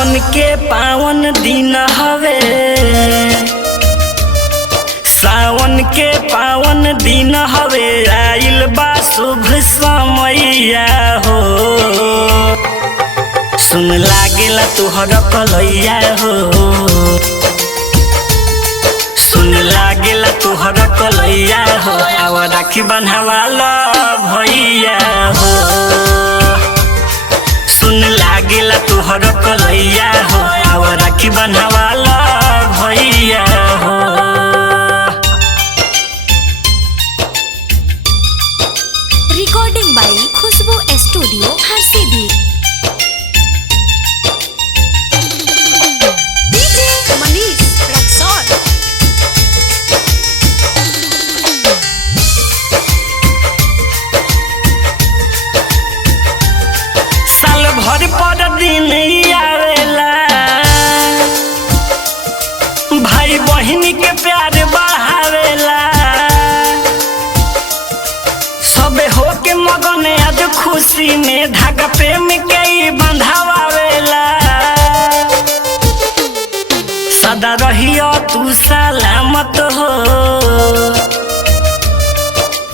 सावन के पावन दिन हवे, सावन के पावन दिन हवे, आइल बा शुभ समैया हो। सुन लागेला तुहर कलैया हो, सुन लागेला तुहर कलैया हो। आवा राखी बन्हवाला भैया हो, सुन लागेला तुहर कलैया हो। आवा राखी बन्हवाला भैया हो। Recording by Khushboo studio Harsiddhi. DJ Manish Raxaul. साल भर पर दिन आवेला, भाई बहन के प्यार बढ़ावेला। सबे हो के मगन आज खुशी में, धागा प्रेम के बंधावेला। सदा रहियो तू सलामत हो,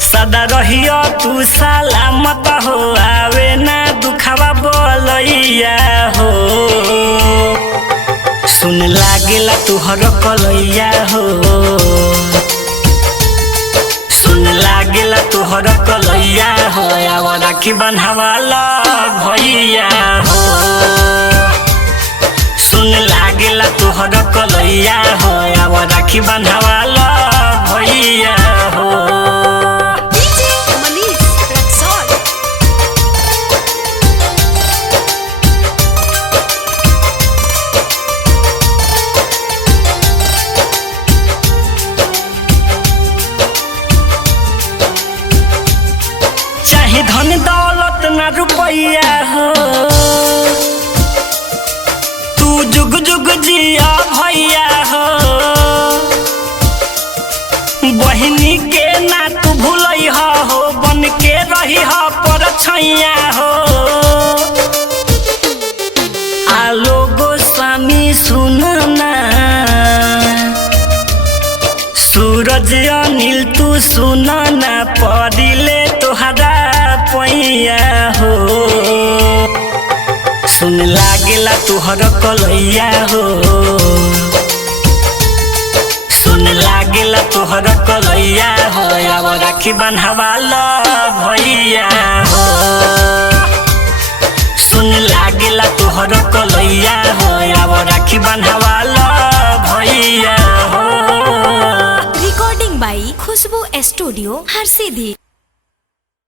सदा रहियो तू सलामत हो। आवे ना दुखवा बोलैया हो, सुन लागेला तुहर कलैया हो, सुन लागेला तुहर कलैया हो। आवा राखी बन्हवाला भैया हो, सुन लागेला तुहर कलैया हो। आवा राखी बन्हवाला भैया हो। डीजे मनीष रक्सौल। चाहे धन दौलत ना रुपैया हो, तू जुग जुग जिया भैया हो। बहिनी के ना तू भूलै हो, बन के रही हो परछैया हो। आलो गोस्वामी सुनना, सूरज अनिल तू सुनना, पड़िले तोहरा पैया हो। सुन लागेला तुहर कलैया हो, सुन लागेला तुहर कलैया हो। आवा राखी बन्हवाला भैया हो, सुन लागेला तुहर कलैया हो। आवा राखी बन्हवाला भैया हो। Recording by Khushboo studio Harsiddhi.